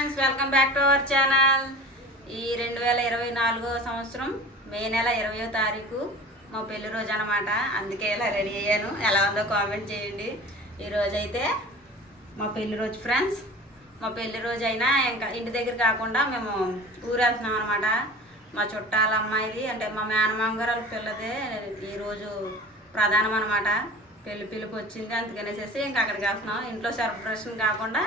Friends, welcome back to our channel. ఈ 2024 సంవత్సరం మే నెల 20వ తారీఖు మా పెళ్లి రోజు అనమాట. అందుకే ఇలా రెడీ అయ్యాను. ఎలా ఉందో కామెంట్ చేయండి. ఈరోజు అయితే మా పెళ్లి రోజు ఫ్రెండ్స్. మా పెళ్లి రోజు అయినా ఇంకా ఇంటి దగ్గర కాకుండా మేము ఊరు వెళ్తున్నాం అనమాట. మా చుట్టాల అమ్మాయిది అంటే మా మేనమామ గారు పిల్లదే ఈరోజు ప్రధానం అనమాట. పిలుపు వచ్చింది, అందుకనేసి ఇంకా అక్కడికి వెళ్తున్నాం. ఇంట్లో సెలబ్రేషన్ కాకుండా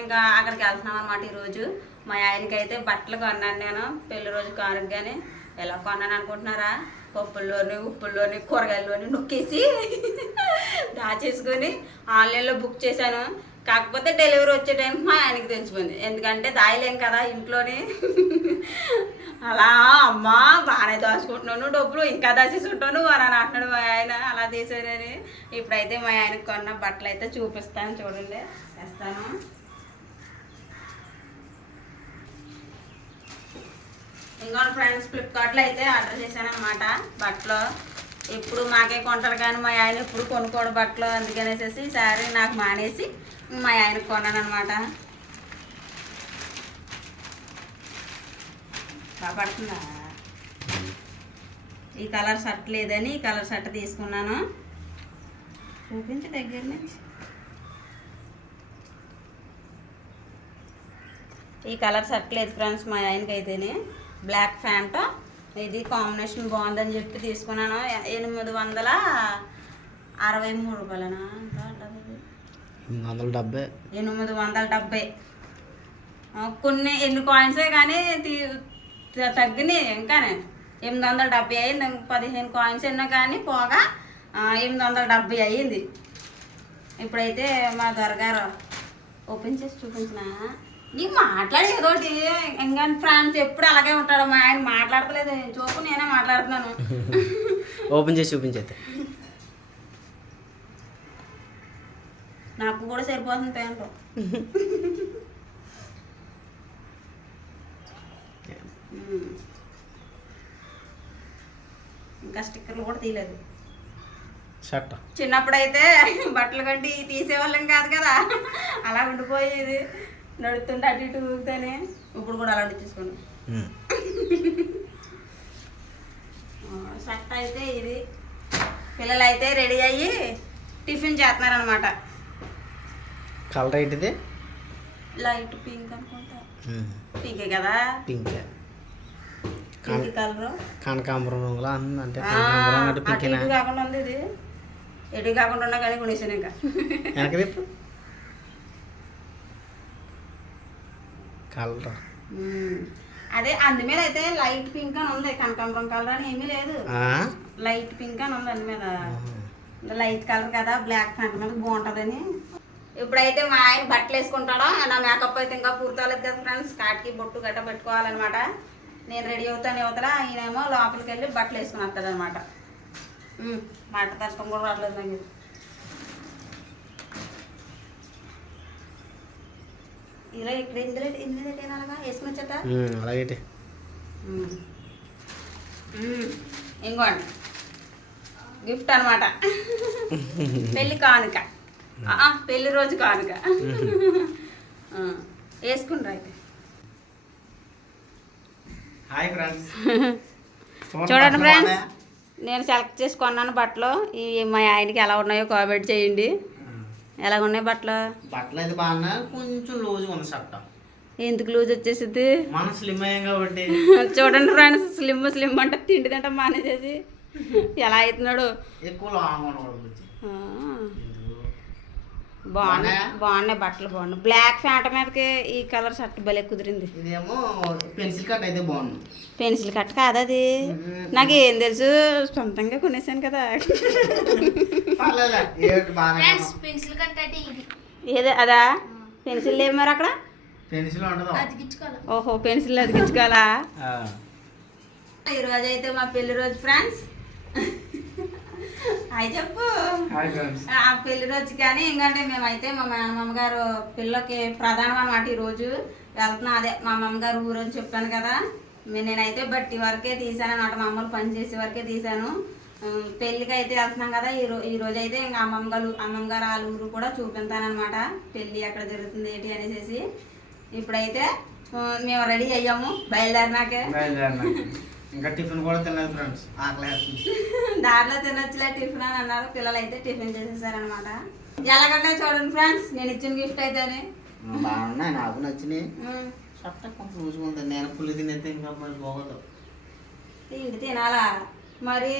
ఇంకా అక్కడికి వెళ్తున్నాం అనమాట. ఈరోజు మా ఆయనకి అయితే బట్టలు కొన్నాను నేను పెళ్లి రోజు కానుక. కానీ ఎలా కొన్నాను అనుకుంటున్నారా? పప్పుల్లోని ఉప్పుల్లోని కూరగాయల్లోని నొక్కేసి దాచేసుకొని ఆన్లైన్లో బుక్ చేశాను. కాకపోతే డెలివరీ వచ్చే టైంకి మా ఆయనకి తెలిసిపోయింది. ఎందుకంటే దాయలేం కదా ఇంట్లోని. అలా అమ్మా బాగానే దాచుకుంటున్నాను, డబ్బులు ఇంకా దాచేసుకుంటాను అని అంటున్నాడు మా ఆయన. అలా తీసానని ఇప్పుడైతే మా ఆయనకి కొన్న బట్టలు అయితే చూపిస్తాను, చూడండి. చేస్తాను. ఇంకొక ఫ్రెండ్స్, ఫ్లిప్కార్ట్లో అయితే ఆర్డర్ చేశాను అనమాట బట్టలు. ఇప్పుడు మాకే కొంటారు కానీ మా ఆయన ఇప్పుడు కొనుక్కోడు బట్టలు. అందుకనేసి ఈసారి నాకు మానేసి మా ఆయనకు కొన్నాను అనమాట. పడుతుందా? ఈ కలర్ షర్ట్ లేదని ఈ కలర్ షర్ట్ తీసుకున్నాను. చూపించి దగ్గర నుంచి. ఈ కలర్ షర్ట్ లేదు ఫ్రెండ్స్ మా ఆయనకి అయితేనే. బ్లాక్ ప్యాంట్ ఇది కాంబినేషన్ బాగుందని చెప్పి తీసుకున్నాను. 863 రూపాయలనా? 870. కొన్ని ఎన్ని కాయిన్సే కానీ తగ్గినాయి. ఇంకానే 870 అయింది. 15 కాయిన్స్ ఎన్నో కానీ పోగా 870 అయ్యింది. ఇప్పుడైతే మా దొరగారు ఓపెన్ చేసి చూపించిన. నీకు మాట్లాడేదోటి ఇంకా ఫ్రెండ్స్ ఎప్పుడు అలాగే ఉంటాడు. మా ఆయన మాట్లాడతలేదు, చూపు నేనే మాట్లాడుతున్నాను. ఓపెన్ చేసి చూపించేది నాకు కూడా సరిపోతుంది ప్యాంట్. ఇంకా స్టిక్కర్లు కూడా తీయలేదు. షర్ట్ చిన్నప్పుడైతే బట్టలు కట్టి తీసేవాళ్ళం కాదు కదా, అలా ఉండిపోయేది. నడుస్తుంటే అటు ఇటు ఊగితేనే. ఇప్పుడు కూడా అలాంటి తీసుకోండి. షర్ట్ అయితే ఇది. పిల్లలు అయితే రెడీ అయ్యి టిఫిన్ చేస్తున్నారు అనమాట. కలర్ ఏంటిది? లైట్ పింక్ అనుకుంటా. పింకే కదా? పింక్ కలర్ కనకాంబరం అంటే ఎటు కాకుండా ఉంది. ఇది ఎటు కాకుండా ఉన్నా కానీ కొనేసాను. ఇంకా వెనక కలర్ అదే అందు మీద అయితే లైట్ పింక్ అని ఉంది. కనకాంబరం కలర్ అని ఏమీ లేదు, లైట్ పింక్ అని ఉంది అందు మీద. లైట్ కలర్ కదా, బ్లాక్ ప్యాంట్ మీద బాగుంటుందని. ఇప్పుడైతే మా ఆయన బట్టలు వేసుకుంటాడో. నా మేకప్ అయితే ఇంకా పూర్తవలేదు కదా ఫ్రెండ్స్. కాటికి బొట్టు గట్ట పెట్టుకోవాలన్నమాట. నేను రెడీ అవుతాను యువతల, ఈయనేమో లోపలికి వెళ్ళి బట్టలు వేసుకుని వస్తుంది అనమాట. మాట కష్టం కూడా రావట్లేదు నాకు. ఇలా ఇక్కడ ఇందులో అలాగా వేసుకుని వచ్చేట అలాగే. ఇంకోండి గిఫ్ట్ అనమాట. పెళ్ళి కానుక, పెళ్లి రోజు కానుక. వేసుకుంటారు అయితే. చూడండి ఫ్రెండ్స్, నేను సెలెక్ట్ చేసి కొన్నాను బట్టలు. ఇవి మా ఆయనకి ఎలా ఉన్నాయో కామెంట్ చేయండి. ఎలా ఉన్నాయి బట్టలు? బట్టలు అయితే బాగా కొంచెం లూజ్ ఉంది షర్ట్. ఎందుకు లూజ్ వచ్చేసింది? మన స్లిమ్ అయ్యాం కాబట్టి. చూడండి ఫ్రెండ్స్, స్లిమ్ అంటే తిండి తింటా మానేసేసి ఎలా అవుతున్నాడు. ఎక్కువ బాగున్నాయి బట్టలు, బాగున్నాయి. బ్లాక్ ప్యాంట్ మీదకి ఈ కలర్ షర్ట్ భలే కుదిరింది. ఇదేమో పెన్సిల్ కట్ అయితే బాగుంది. పెన్సిల్ కట్ కాదు అది. నాకు ఏం తెలుసు, సొంతంగా కొనేసాను కదా. ఏదో అదా పెన్సిల్ లేవు మరి అక్కడ. ఓహో, పెన్సిల్ అతికించుకోవాలా? ఈరోజు అయితే మా పెళ్లి రోజు ఫ్రెండ్స్. హాయ్ చెప్పు. ఆ పెళ్లి రోజు కానీ ఇంకంటే మేమైతే మా మేనమామ గారు పిల్లకి ప్రధానం అనమాట. ఈరోజు వెళ్తున్నా. అదే మా అమ్మగారు ఊరు అని చెప్పాను కదా. నేనైతే బట్టి వరకే తీసాను అనమాట. మా అమ్మలు పని చేసే వరకే తీసాను. పెళ్ళికి అయితే వెళ్తున్నాం కదా. ఈరోజు అయితే ఇంకా అమ్మమ్మ గారు వాళ్ళ ఊరు కూడా చూపిస్తానమాట. పెళ్ళి ఎక్కడ జరుగుతుంది ఏంటి అనేసి. ఇప్పుడైతే మేము రెడీ అయ్యాము బయలుదేరినాకే. ఇంకా టిఫిన్ కూడా తినలేదు ఫ్రెండ్స్, ఆకలి వేస్తుంది. దాంట్లో తినొచ్చులే టిఫిన్ అని అన్నారు. పిల్లలు అయితే టిఫిన్ చేసేసారనమాట. ఎలాగంటే చూడండి ఫ్రెండ్స్, నేను ఇచ్చిన గిఫ్ట్ అయితేనే బాగున్నాయి, నాకు నచ్చినాయి. షర్ట్ కొంచెం లూజ్గా ఉంటుంది, నేను ఫుల్ తినేస్తే ఇంకా మరి బాగోదు. ఇది తినాలా మరి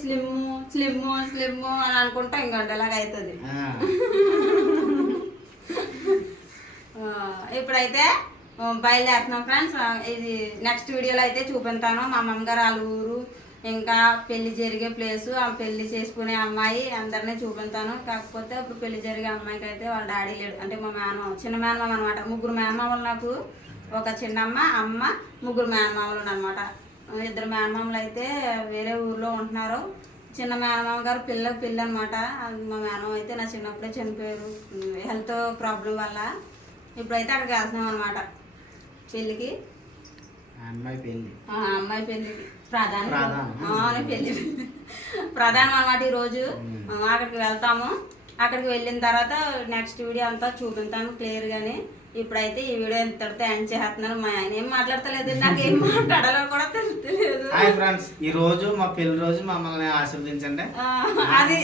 స్లిమ్ స్లిమ్ స్లిమ్ అని అనుకుంటా ఇంకంటే అలాగ అవుతుంది. ఇప్పుడైతే బయలుదేరుతున్నాం ఫ్రెండ్స్. ఇది నెక్స్ట్ వీడియోలో అయితే చూపిస్తాను మా అమ్మగారు వాళ్ళ ఊరు, ఇంకా పెళ్లి జరిగే ప్లేసు, ఆ పెళ్లి చేసుకునే అమ్మాయి అందరినీ చూపిస్తాను. కాకపోతే ఇప్పుడు పెళ్లి జరిగే అమ్మాయికి అయితే వాళ్ళ డాడీ లేడు, అంటే మా మేనమామ, చిన్న మేనమామ అనమాట. ముగ్గురు మేనమామలు నాకు, ఒక చిన్నమ్మ అమ్మ, ముగ్గురు మేనమామలు అనమాట. ఇద్దరు మేనమామలు అయితే వేరే ఊర్లో ఉంటున్నారు. చిన్న మేనమామ గారు పెళ్ళి అనమాట. మా మేనమామ అయితే నా చిన్నప్పుడే చనిపోయారు హెల్త్ ప్రాబ్లం వల్ల. ఇప్పుడైతే అక్కడికి వెళ్తున్నాం అనమాట పెళ్ళికి. అమ్మాయి పెళ్ళికి ప్రధానం పెళ్ళి ప్రధానం అనమాట ఈరోజు. అక్కడికి వెళ్తాము. అక్కడికి వెళ్ళిన తర్వాత నెక్స్ట్ వీడియో అంతా చూపిస్తాను క్లియర్గానే. ఇప్పుడైతే ఈ వీడియో ఎంతటితో ఎండ్ చేస్తున్నాను. మా ఆయన ఏం మాట్లాడతలేదు, నాకు ఏం మాట్లాడాలో కూడా తెలియలేదు. హాయ్ ఫ్రెండ్స్, ఈ రోజు మా పెళ్లి రోజు, మమ్మల్ని ఆశీర్వదించండి, అది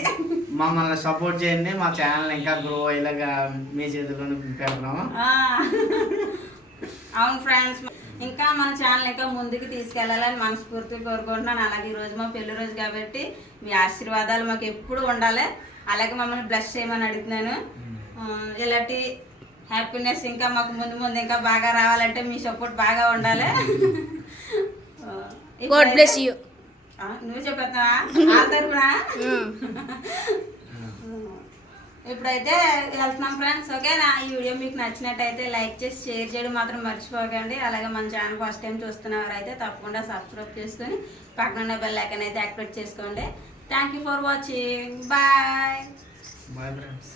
మమ్మల్ని సపోర్ట్ చేయండి. మా ఛానల్ ఇంకా గ్రో అయ్యేలాగా మీ చేతుల్లోనే పెడుతున్నాము. అవును ఫ్రెండ్స్, ఇంకా మన ఛానల్ ఇంకా ముందుకు తీసుకెళ్ళాలని మనస్ఫూర్తిగా కోరుకుంటున్నాను. అలాగే ఈరోజు మా పెళ్లి రోజు కాబట్టి మీ ఆశీర్వాదాలు మాకు ఎప్పుడు ఉండాలి. అలాగే మమ్మల్ని బ్లెస్ చేయమని అడుగుతున్నాను. ఇలాంటి హ్యాపీనెస్ ఇంకా మాకు ముందు ముందు ఇంకా బాగా రావాలంటే మీ సపోర్ట్ బాగా ఉండాలి. నువ్వు చెప్పేస్తావా ఆ తరపున? ఇప్పుడైతే వెళ్తున్నాం ఫ్రెండ్స్. ఓకేనా? ఈ వీడియో మీకు నచ్చినట్టయితే లైక్ చేసి షేర్ చేయడం మాత్రం మర్చిపోకండి. అలాగే మన ఛానల్ ఫస్ట్ టైం చూస్తున్నవారైతే తప్పకుండా సబ్స్క్రైబ్ చేసుకొని పక్కన ఉన్న బెల్ ఐకాన్ అయితే యాక్టివేట్ చేసుకోండి. Thank you for watching. Bye bye friends.